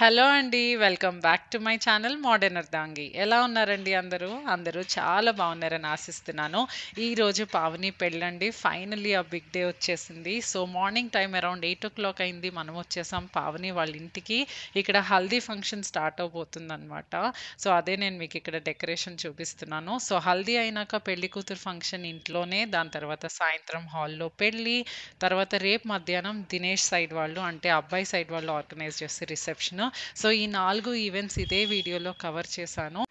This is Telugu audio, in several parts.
హలో అండి. Welcome back to my channel modern అర్ధాంగి. ఎలా ఉన్నారండి అందరూ? అందరూ చాలా బాగున్నారని ఆశిస్తున్నాను. ఈరోజు పావని పెళ్ళండి. ఫైనల్లీ ఆ బిగ్ డే వచ్చేసింది. సో మార్నింగ్ టైం అరౌండ్ 8:00 అయింది. మనం వచ్చేసాం పావని వాళ్ళ ఇంటికి. ఇక్కడ హల్దీ ఫంక్షన్ స్టార్ట్ అవబోతుందనమాట. సో అదే నేను మీకు ఇక్కడ డెకరేషన్ చూపిస్తున్నాను. సో హల్దీ అయినాక పెళ్లి కూతురు ఫంక్షన్ ఇంట్లోనే, దాని తర్వాత సాయంత్రం హాల్లో పెళ్లి, తర్వాత రేపు మధ్యాహ్నం దినేష్ సైడ్ వాళ్ళు అంటే అబ్బాయి సైడ్ వాళ్ళు ఆర్గనైజ్ చేసే రిసెప్షన్. సో ఈ 4 ఈవెంట్స్ ఇదే వీడియోలో కవర్ చేశాను.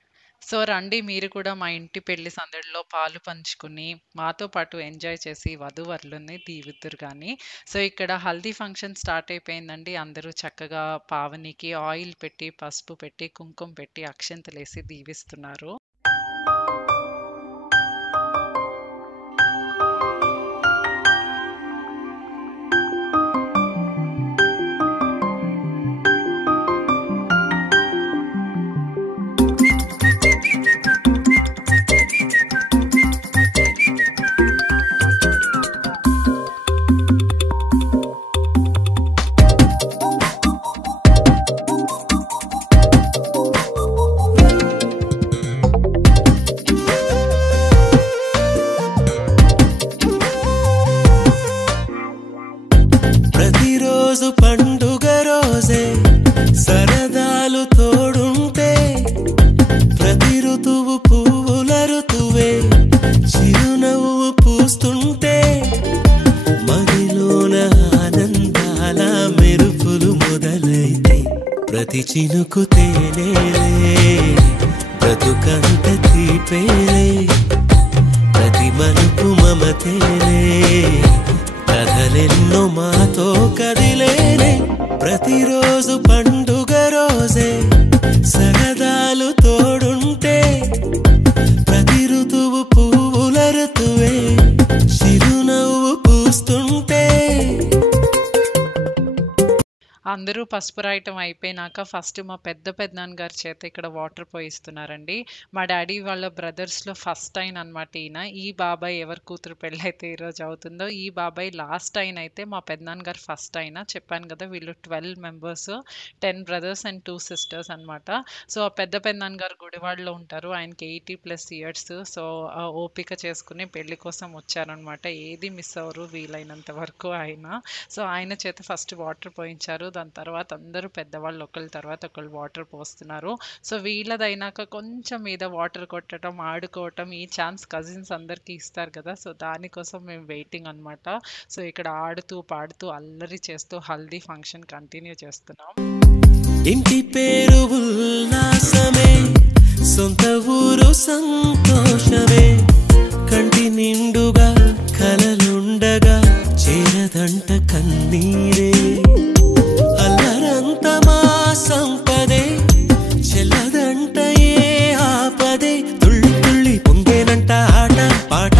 సో రండి మీరు కూడా మా ఇంటి పెళ్లి సందడిలో పాలు పంచుకుని మాతో పాటు ఎంజాయ్ చేసి వధూవరులని దీవిద్దురు కానీ. సో ఇక్కడ హల్దీ ఫంక్షన్ స్టార్ట్ అయిపోయిందండి. అందరూ చక్కగా పావనికి ఆయిల్ పెట్టి, పసుపు పెట్టి, కుంకుమ పెట్టి, అక్షంతలేసి దీవిస్తున్నారు. ప్రతిరోజు పండుగ రోజే సరదాలు తోడుంటే, ప్రతి ఋతువు పువ్వుల ఋతువే చిరునవ్వు పూస్తుంటే, మదిలోన ఆనందాల మెరుపులు మొదలైతే, ప్రతి చినుకు తేనేలే బ్రతుకంత తీపేలే, ప్రతి మలుపు మమతేలే కథలెన్నో మాతో కదిలేనే. ప్రతిరోజు పండుగ రోజే సరదాలు తోడుంటే, ప్రతి ఋతువు పువ్వుల ఋతువే చిరునవ్వు పూస్తుంటే. అందరూ పసుపు రాయటం అయిపోయినాక ఫస్ట్ మా పెద్దనాన్న గారి చేత ఇక్కడ వాటర్ పోయిస్తున్నారండి. మా డాడీ వాళ్ళ బ్రదర్స్లో ఫస్ట్ అయిన అనమాట ఈయన. ఈ బాబాయ్ ఎవరి కూతురు పెళ్ళైతే ఈరోజు అవుతుందో ఈ బాబాయ్ లాస్ట్ అయిన అయితే మా పెద్దనాన్న గారు ఫస్ట్ అయిన. చెప్పాను కదా వీళ్ళు 12 మెంబర్స్, 10 బ్రదర్స్ అండ్ 2 సిస్టర్స్ అనమాట. సో ఆ పెద్దనాన్న గారు గుడివాడలో ఉంటారు. ఆయనకి 80+ ఇయర్స్. సో ఓపిక చేసుకుని పెళ్లి కోసం వచ్చారనమాట. ఏది మిస్ అవ్వరు వీలైనంత వరకు ఆయన. సో ఆయన చేత ఫస్ట్ వాటర్ పోయించారు. దాని తర్వాత అందరూ పెద్దవాళ్ళు ఒకళ్ళ తర్వాత ఒకళ్ళు వాటర్ పోస్తున్నారు. సో వీళ్ళదైనాక కొంచెం మీద వాటర్ కొట్టడం, ఆడుకోవటం, ఈ ఛాన్స్ కజిన్స్ అందరికీ ఇస్తారు కదా. సో దానికోసం మేము వెయిటింగ్ అనమాట. సో ఇక్కడ ఆడుతూ పాడుతూ అల్లరి చేస్తూ హల్దీ ఫంక్షన్ కంటిన్యూ చేస్తున్నాం. ఇంటి పేరు ఉల్లాసమే, సొంత ఊరు సంతోషమే, కంటి నిండుగా కలలుండగా చేరదంట కన్నీరే. అల్లరంత మా సంపదే చెల్లదంట ఏ ఆపదే, తుళ్ళి తుళ్ళి పొంగేనంట ఆట పాట,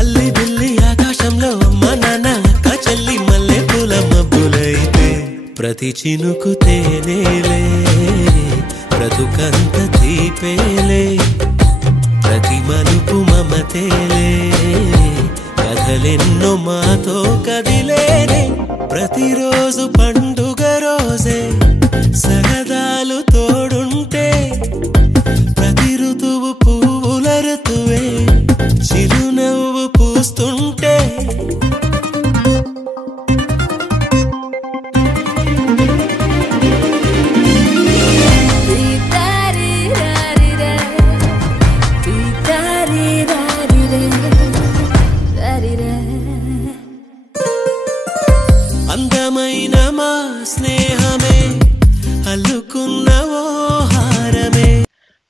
అల్లి బిల్లి ఆకాశంలో అమ్మ నాన్న అక్క చెల్లి మల్లె పూల మబ్బులైతే, ప్రతి చినుకు తేనేలే బ్రతుకంత తీపేలే, ప్రతి మలుపు మమతేలే కథలెన్నో మాతో కదిలేనే. ప్రతిరోజు పండుగ రోజే సరదాలు తోడుంటే, ప్రతి ఋతువు పువ్వుల ఋతువే చిరునవ్వు పూస్తుంటే. అందమైన మా స్నేహమే అల్లుకున్న ఓ హారమే.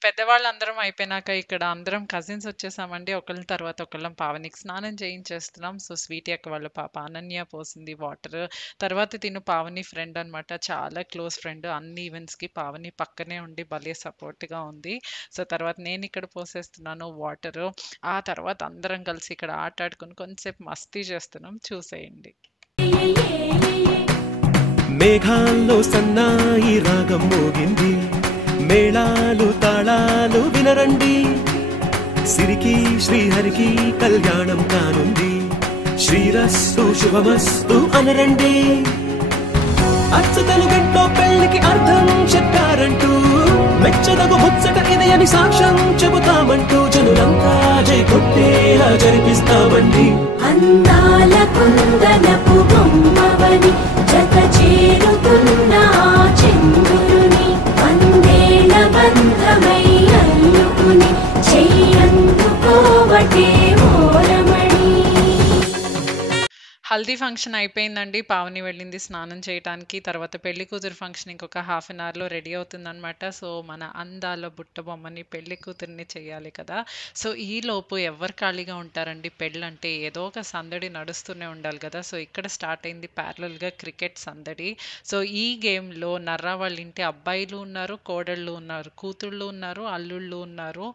పెద్దవాళ్ళందరం అయిపోయినాక ఇక్కడ అందరం కజిన్స్ వచ్చేసామండి. ఒకళ్ళ తర్వాత ఒకళ్ళం పావనికి స్నానం చేయించేస్తున్నాం. సో స్వీటీ అక్క వాళ్ళ పాప అనన్య పోసింది వాటర్. తర్వాత తిను పావని ఫ్రెండ్ అనమాట, చాలా క్లోజ్ ఫ్రెండ్. అన్ని ఈవెంట్స్కి పావని పక్కనే ఉండి భలే సపోర్ట్గా ఉంది. సో తర్వాత నేను ఇక్కడ పోసేస్తున్నాను వాటర్. ఆ తర్వాత అందరం కలిసి ఇక్కడ ఆట ఆడుకుని కొంచెంసేపు మస్తీ చేస్తున్నాం, చూసేయండి. మేఘాల్లో సన్నాయి రాగం మోగింది, మేళాలు తాళాలు వినరండి, సిరికి శ్రీహరికి కళ్యాణం కానుంది, శ్రీరస్తు శుభమస్తు అనరండి. అచ్చతలు గంటో పెళ్లికి అర్థం అని సాక్ష్యం చెబుతామంటూ జనులంతా జై కొట్టేలా జరిపిస్తామండి. అందాల కుందనపు బొమ్మవని జత చేరుతున్న చంద్రుని వందేల బంధమై అల్లుకుని చెయ్యందుకోవటే ఓరమణి. హల్దీ ఫంక్షన్ అయిపోయిందండి. పావని వెళ్ళింది స్నానం చేయటానికి. తర్వాత పెళ్లి కూతురు ఫంక్షన్ ఇంకొక హాఫ్ అన్ అవర్లో రెడీ అవుతుందన్నమాట. సో మన అందాల బుట్ట బొమ్మని పెళ్లి కూతుర్ని చేయాలి కదా. సో ఈలోపు ఎవరు ఖాళీగా ఉంటారండి? పెళ్ళంటే ఏదో ఒక సందడి నడుస్తూనే ఉండాలి కదా. సో ఇక్కడ స్టార్ట్ అయింది ప్యారలల్గా క్రికెట్ సందడి. సో ఈ గేమ్లో నర్రా వాళ్ళ ఇంటి అబ్బాయిలు ఉన్నారు, కోడళ్ళు ఉన్నారు, కూతుళ్ళు ఉన్నారు, అల్లుళ్ళు ఉన్నారు,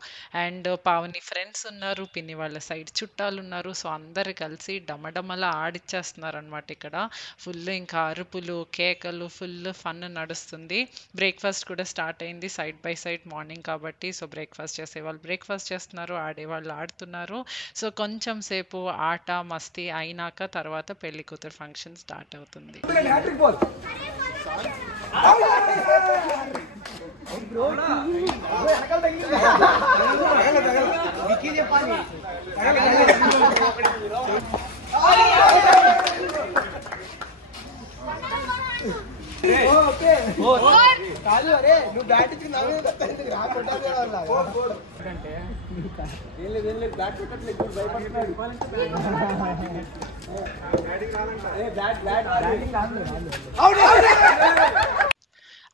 అండ్ పావని ఫ్రెండ్స్ ఉన్నారు, పిన్ని వాళ్ళ సైడ్ చుట్టాలు ఉన్నారు. సో అందరు కలిసి డమడమల ఆడిచ్చేస్తున్నారనమాట. ఇక్కడ ఫుల్ ఇంకా అరుపులు, కేకలు, ఫుల్ ఫన్ నడుస్తుంది. బ్రేక్ఫాస్ట్ కూడా స్టార్ట్ అయింది సైడ్ బై సైడ్ మార్నింగ్ కాబట్టి. సో బ్రేక్ఫాస్ట్ చేసేవాళ్ళు బ్రేక్ఫాస్ట్ చేస్తున్నారు, ఆడేవాళ్ళు ఆడుతున్నారు. సో కొంచెం సేపు ఆట మస్తీ అయినాక తర్వాత పెళ్లి కూతురు ఫంక్షన్ స్టార్ట్ అవుతుంది.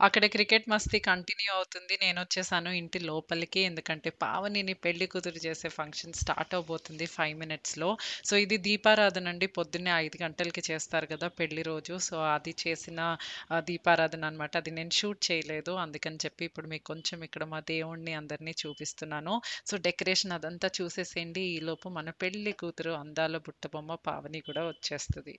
అక్కడ క్రికెట్ మస్తీ కంటిన్యూ అవుతుంది. నేను వచ్చేసాను ఇంటి లోపలికి, ఎందుకంటే పావనిని పెళ్లి కూతురు చేసే ఫంక్షన్ స్టార్ట్ అవబోతుంది 5 minutesలో. సో ఇది దీపారాధన అండి. పొద్దున్నే 5 గంటలకి చేస్తారు కదా పెళ్లి రోజు. సో అది చేసిన దీపారాధన అనమాట. అది నేను షూట్ చేయలేదు, అందుకని చెప్పి ఇప్పుడు మీకు కొంచెం ఇక్కడ మా దేవుణ్ణి అందరినీ చూపిస్తున్నాను. సో డెకరేషన్ అదంతా చూసేసేయండి. ఈలోపు మన పెళ్లి కూతురు అందాల బుట్టబొమ్మ పావని కూడా వచ్చేస్తుంది.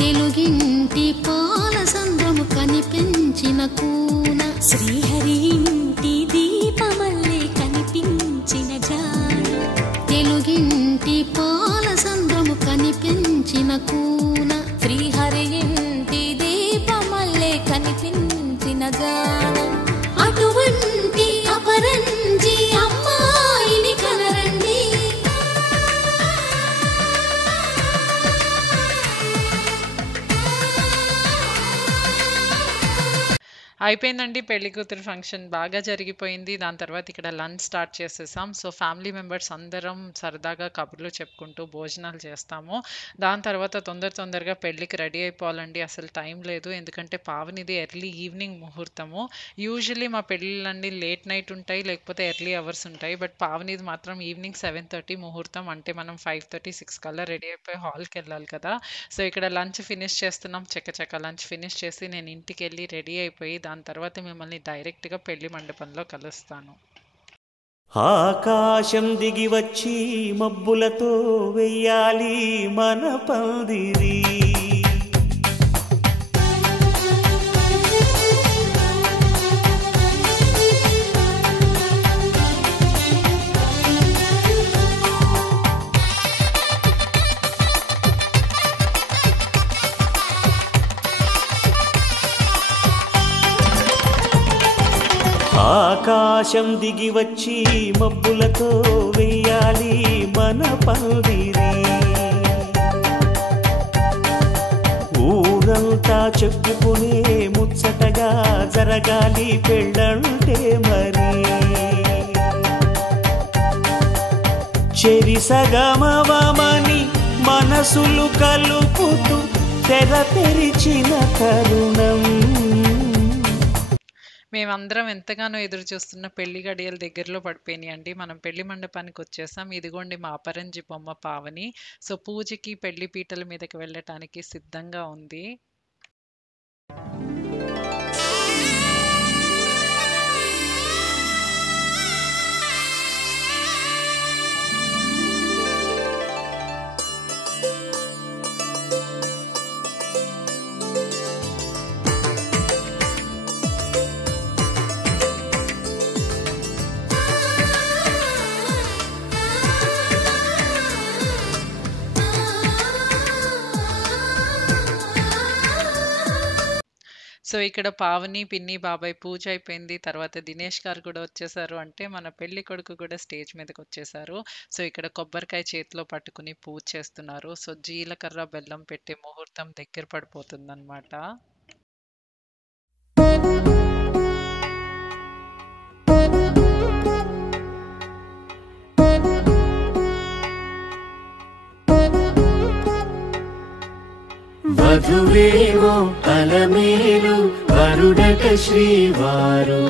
తెలుగింటి పాల సంద్రము కనిపించిన కూన శ్రీహరి ఇంటి దీపమల్లే కనిపించిన జాన. తెలుగింటి పాల సంద్రము కనిపించిన కూన శ్రీహరి ఇంటి దీపమల్లే కనిపించిన జాన. అటువంటి అపరంజి అమ్మాయిని కనరండి. అయిపోయిందండి పెళ్లి కూతురు ఫంక్షన్ బాగా జరిగిపోయింది. దాని తర్వాత ఇక్కడ లంచ్ స్టార్ట్ చేసేసాం. సో ఫ్యామిలీ మెంబర్స్ అందరం సరదాగా కబుర్లు చెప్పుకుంటూ భోజనాలు చేస్తాము. దాని తర్వాత తొందరగా పెళ్ళికి రెడీ అయిపోవాలండి. అసలు టైం లేదు, ఎందుకంటే పావనిది ఎర్లీ ఈవినింగ్ ముహూర్తము. యూజువల్లీ మా పెళ్ళిళ్ళన్నీ లేట్ నైట్ ఉంటాయి, లేకపోతే ఎర్లీ అవర్స్ ఉంటాయి. బట్ పావనిది మాత్రం ఈవినింగ్ 7:30 ముహూర్తం. అంటే మనం 5:30, 6 కల్లా రెడీ అయిపోయి హాల్కి వెళ్ళాలి కదా. సో ఇక్కడ లంచ్ ఫినిష్ చేస్తున్నాం. చక్క లంచ్ ఫినిష్ చేసి నేను ఇంటికి వెళ్ళి రెడీ అయిపోయి దాని తర్వాత మిమ్మల్ని డైరెక్ట్గా పెళ్లి మండపంలో కలుస్తాను. ఆకాశం దిగి వచ్చి మబ్బులతో వెయ్యాలి మన పందిరి. ఆకాశం దిగి వచ్చి మబ్బులతో వెయ్యాలి మన పందిరి. ఊరంతా చెప్పుకునే ముచ్చటగా జరగాలి పెళ్ళంటే మరి. చెరిసగమవమని మనసులు కలుపుతూ తెర తెరిచిన తరుణం. మేమందరం ఎంతగానో ఎదురు చూస్తున్న పెళ్లి గడియలు దగ్గరలో పడిపోయినాయండి. మనం పెళ్లి మండపానికి వచ్చేసాం. ఇదిగోండి మా అపరంజి బొమ్మ పావని. సో పూజకి పెళ్లి పీటల మీదకి వెళ్ళటానికి సిద్ధంగా ఉంది. సో ఇక్కడ పావని, పిన్ని, బాబాయ్ పూజ అయిపోయింది. తర్వాత దినేష్ గారు కూడా వచ్చేసారు. అంటే మన పెళ్లి కొడుకు కూడా స్టేజ్ మీదకి వచ్చేసారు. సో ఇక్కడ కొబ్బరికాయ చేతిలో పట్టుకుని పూజ చేస్తున్నారు. సో జీలకర్ర బెల్లం పెట్టే ముహూర్తం దగ్గర పడిపోతుందన్నమాట. వధువేవో అలమేలు వరుడట శ్రీవారు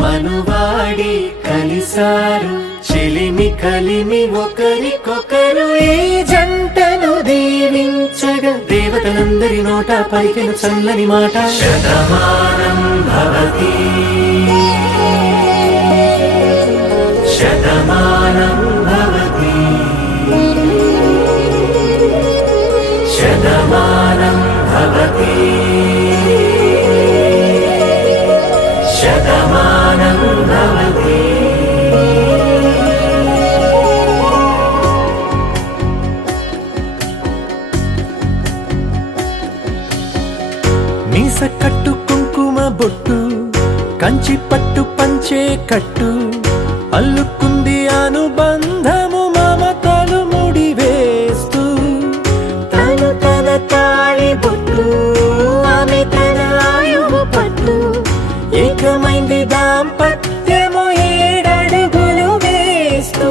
మనువాడి కలిసారు చెలిమి కలిమి ఒకరికొకరు ఈ జంటను దీవించగా దేవతలందరి నోట పలికిన చల్లని మాట శతమానం భవతి శతమానం భవతి శతమానం భవతి శతమానం భవతి. మీస కట్టు కుంకుమ బొట్టు కంచి పట్టు పంచే కట్టు అల్లుకుంది అనుబంధము మమతలు ముడి వేస్తూ తను తన తాళి బొట్టు ఆమె తన ఆయువు పట్టు ఏకమైంది దాంపత్యము 7 అడుగులు వేస్తూ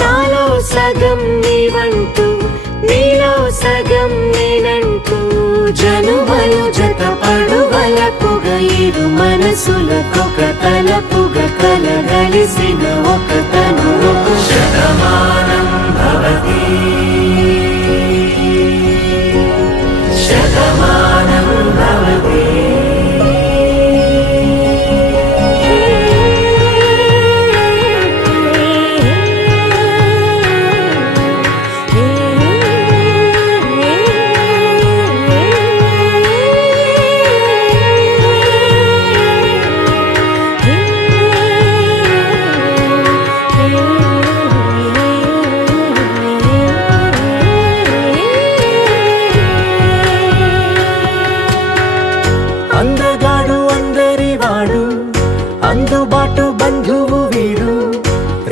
నాలో సగం నీవంటూ నీలో సగం నేనంటూ జనుమలు జతపడువలపుగ ఇరు మనసులకొక తలపుగ కలగలిసిన ఒక తను శతమానం భవతి శతమానం భవతి. అందగాడు అందరివాడు అందుబాటు బంధువు వీడు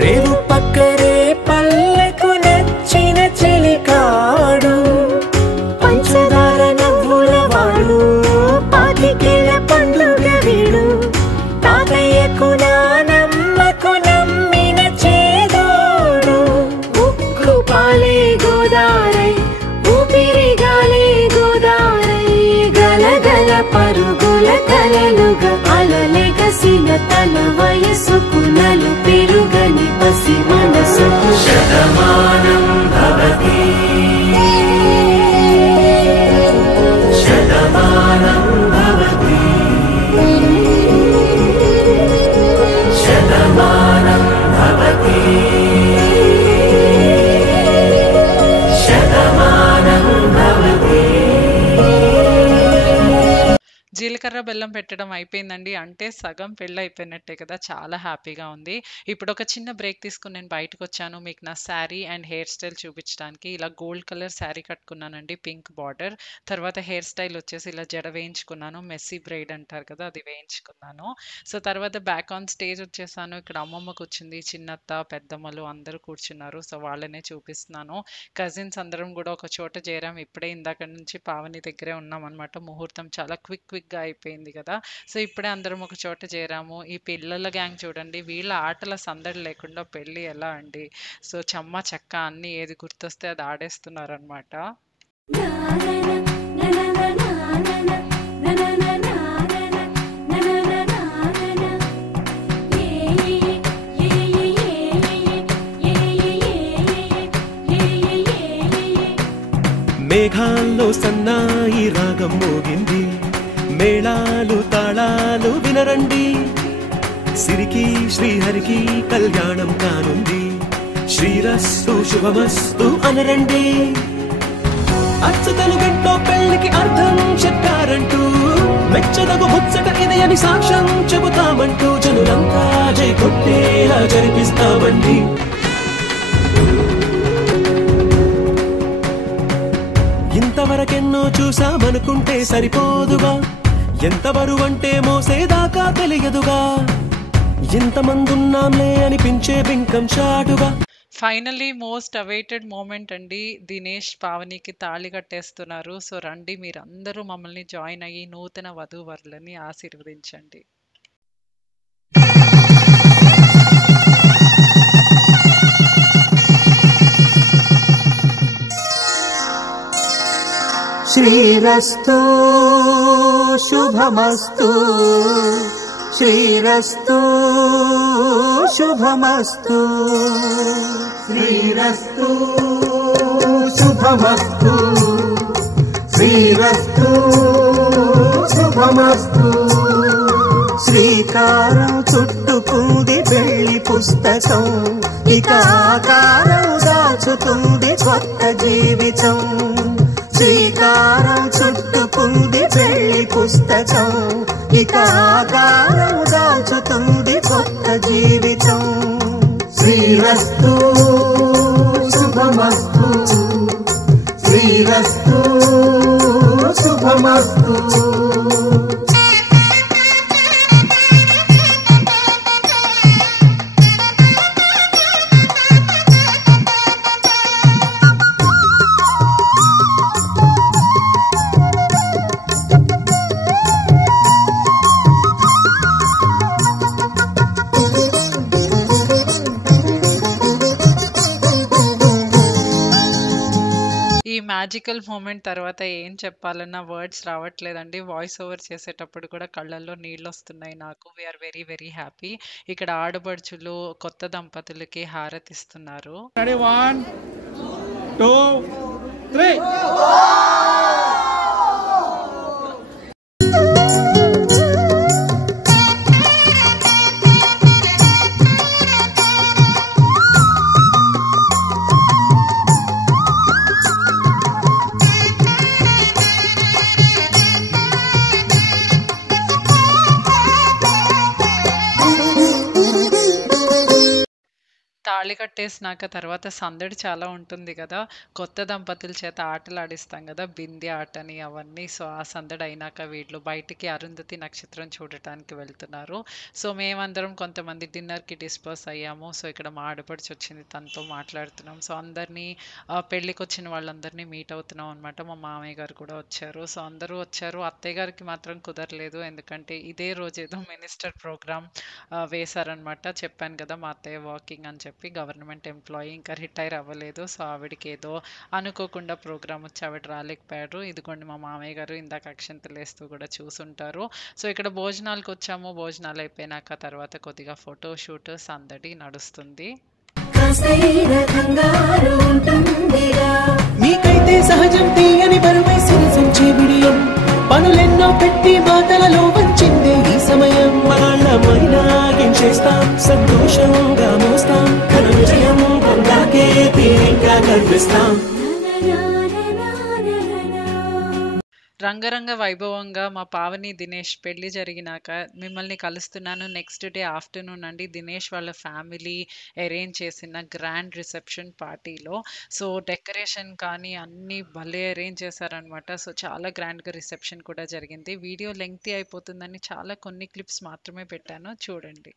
రేవు పక్కరే పల్లెకు నచ్చిన చెలికాడు పంచదార నవ్వుల వాడు పాతికేల పండుగ వీడు తాతయ్యకు నానమ్మకు నమ్మిన చేదోడు ఉక్కు పాలే గోదారై ఊపిరి గాలే గోదారై గలగల పరుగుల కలలుగా అలలెగసిన తన వయసుకు నలు పెరుగని పసి మనసుకు శతమానం భవతి శతమానం భవతి శతమానం భవతి శతమానం భవతి. జీలకర్ర బెల్లం పెట్టడం అయిపోయిందండి. అంటే సగం పెళ్ళి అయిపోయినట్టే కదా. చాలా హ్యాపీగా ఉంది. ఇప్పుడు ఒక చిన్న బ్రేక్ తీసుకుని నేను బయటకు వచ్చాను మీకు నా శారీ అండ్ హెయిర్ స్టైల్ చూపించడానికి. ఇలా గోల్డ్ కలర్ శారీ కట్టుకున్నానండి, పింక్ బార్డర్. తర్వాత హెయిర్ స్టైల్ వచ్చేసి ఇలా జడ వేయించుకున్నాను, మెస్సీ బ్రైడ్ అంటారు కదా, అది వేయించుకున్నాను. సో తర్వాత బ్యాక్ ఆన్ స్టేజ్ వచ్చేసాను. ఇక్కడ అమ్మమ్మ కూర్చుంది, చిన్నత్త పెద్దమ్మలు అందరూ కూర్చున్నారు. సో వాళ్ళనే చూపిస్తున్నాను. కజిన్స్ అందరం కూడా ఒక చోట చేరాం. ఇప్పుడే ఇందాక నుంచి పావని దగ్గరే ఉన్నాం అనమాట. ముహూర్తం చాలా క్విక్గా అయిపోయింది కదా. సో ఇప్పుడే అందరం ఒక చోట చేరాము. ఈ పిల్లల గ్యాంగ్ చూడండి, వీళ్ళ ఆటల సందడి లేకుండా పెళ్ళి ఎలా అండి. సో చెమ్మ చెక్క అన్ని ఏది గుర్తొస్తే అది ఆడేస్తున్నారు అనమాట. మేఘాల్లో సన్నాయి రాగం మోగింది, మేళాలు తాళాలు వినరండి, సిరికి శ్రీహరికి కళ్యాణం కానుంది, శ్రీరస్తు శుభమస్తు అనరండి. అచ్చతలు గంటో పెళ్లికి అర్థం చెప్పారంటూ మెచ్చదగు ముచ్చట ఇది అని సాక్ష్యం చెబుతామంటూ జనులంతా జై కొట్టేలా జరిపిస్తామండి. ఇంతవరకెన్నో చూసామనుకుంటే సరిపోదుగా, ఎంత బరువంటే మోసేదాకా తెలియదుగా, ఎంతమందున్నాంలే అనిపించే బింకం చాటుగా. ఫైనలీ మోస్ట్ అవైటెడ్ మూమెంట్ అండి. దినేష్ పావనికి తాళి కట్టేస్తున్నారు. సో రండి మీరందరూ మమ్మల్ని జాయిన్ అయ్యి నూతన వధూవరులని ఆశీర్వదించండి. శ్రీరస్తు శుభమస్తు, శ్రీరస్తు శుభమస్తు, శ్రీరస్తు శుభమస్తు, శ్రీరస్తు శుభమస్తు. శ్రీకారం చుట్టుకుంది పెళ్లి పుస్తకం, ఇక ఆకారం దాచుతుంది కొత్త జీవితం. శ్రీకారం చుట్టుకుంది పెళ్లి పుస్తకం, ఇక ఆకారం దాచుతుంది కొత్త జీవితం. శ్రీరస్తు శుభమస్తు, శ్రీరస్తు శుభమస్తు. ఈ మ్యాజికల్ మూమెంట్ తర్వాత ఏం చెప్పాలన్న వర్డ్స్ రావట్లేదండి. వాయిస్ ఓవర్ చేసేటప్పుడు కూడా కళ్ళల్లో నీళ్ళు వస్తున్నాయి నాకు. We are very very happy. ఇక్కడ ఆడపడుచులు కొత్త దంపతులకి హారతిస్తున్నారు. Ready, 1, 2, 3. తాళి కట్టేసినాక తర్వాత సందడి చాలా ఉంటుంది కదా. కొత్త దంపతుల చేత ఆటలు ఆడిస్తాం కదా, బిందె ఆటని అవన్నీ. సో ఆ సందడి అయినాక వీళ్ళు బయటికి అరుంధతి నక్షత్రం చూడటానికి వెళ్తున్నారు. సో మేమందరం కొంతమంది డిన్నర్కి డిస్పర్స్ అయ్యాము. సో ఇక్కడ మా ఆడపడిచి వచ్చింది, తనతో మాట్లాడుతున్నాం. సో అందరినీ పెళ్ళికి వచ్చిన వాళ్ళందరినీ మీట్ అవుతున్నాం అనమాట. మా మామయ్య గారు కూడా వచ్చారు. సో అందరూ వచ్చారు. అత్తయ్య గారికి మాత్రం కుదరలేదు, ఎందుకంటే ఇదే రోజు ఏదో మినిస్టర్ ప్రోగ్రామ్ వేశారనమాట. చెప్పాను కదా మా అత్తయ్య వాకింగ్ అని చెప్పి, గవర్నమెంట్ ఎంప్లాయీ, ఇంకా రిటైర్ అవ్వలేదు. సో ఆవిడకి ఏదో అనుకోకుండా ప్రోగ్రామ్ వచ్చి ఆవిడ రాలేకపోయారు. ఇదిగోండి మా మామయ్య గారు ఇందాక అక్షంతలు వేస్తూ కూడా చూసుంటారు. సో ఇక్కడ భోజనాలకు వచ్చాము. భోజనాలు అయిపోయినాక తర్వాత కొద్దిగా ఫోటో షూట్ సందడి నడుస్తుంది. నీకైతే సహజం తీయని బరువై సిరిసంచే బిడియం, పనులెన్నో పెట్టి మాటలలో వంచిందే ఈ సమయం. మగాళ్ళమైనా ఏం చేస్తాం, సంతోషంగా మోస్తాం, ఘన విజయం పొందాకే తీరిగ్గా కనిపిస్తాం. రంగరంగ వైభవంగా మా పావని దినేష్ పెళ్లి జరిగినాక మిమ్మల్ని కలుస్తున్నాను. నెక్స్ట్ డే ఆఫ్టర్నూన్ అండి దినేష్ వాళ్ళ ఫ్యామిలీ అరేంజ్ చేసిన గ్రాండ్ రిసెప్షన్ పార్టీలో. సో డెకరేషన్ కానీ అన్నీ భలే అరేంజ్ చేశారనమాట. సో చాలా గ్రాండ్గా రిసెప్షన్ కూడా జరిగింది. వీడియో లెంగ్తీ అయిపోతుందని చాలా కొన్ని క్లిప్స్ మాత్రమే పెట్టాను, చూడండి.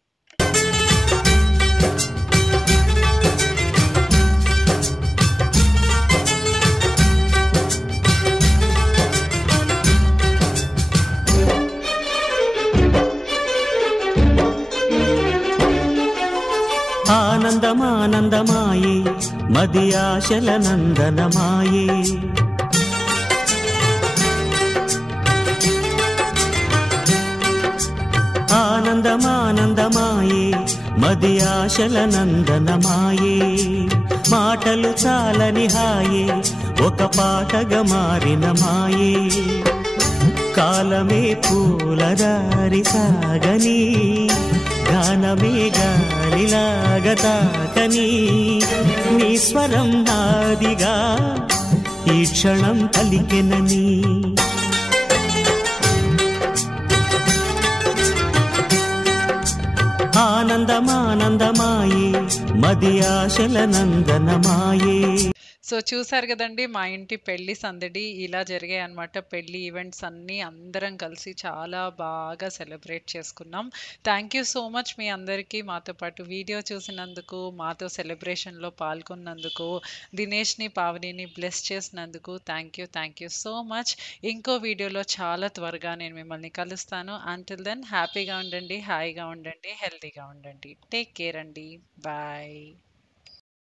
ఆనందమానందమాయే మది ఆశల నందనమాయే, ఆనందమానందమాయే మది ఆశల నందనమాయే. మాటలు చాలని హాయే ఒక పాటగా మారిన మాయే. కాలమే పూలదారి సాగని, గానమే గాలిలాగా తాకని, నీ స్వరం నాదిగా ఈ క్షణం పలికెనని. ఆనందమానందమాయే మది ఆశల నందనమాయే. సో చూసారు కదండీ! మా ఇంటి పెళ్లి సందడి ఇలా జరిగాయన్నమాట. పెళ్లి ఈవెంట్స్ అన్నీ అందరం కలిసి చాలా బాగా సెలబ్రేట్ చేసుకున్నాం. థ్యాంక్ యూ సో మచ్ మీ అందరికీ మాతో పాటు వీడియో చూసినందుకు, మాతో సెలబ్రేషన్‌లో పాల్గొన్నందుకు, దినేష్‌ని, పావనిని బ్లెస్ చేసినందుకు థ్యాంక్ యూ సో మచ్. ఇంకో వీడియోలో చాలా త్వరగా నేను మిమ్మల్ని కలుస్తాను. అంటిల్ దెన్ హ్యాపీగా ఉండండి, హాయిగా ఉండండి, హెల్తీగా ఉండండి. టేక్ కేర్ అండి. బాయ్.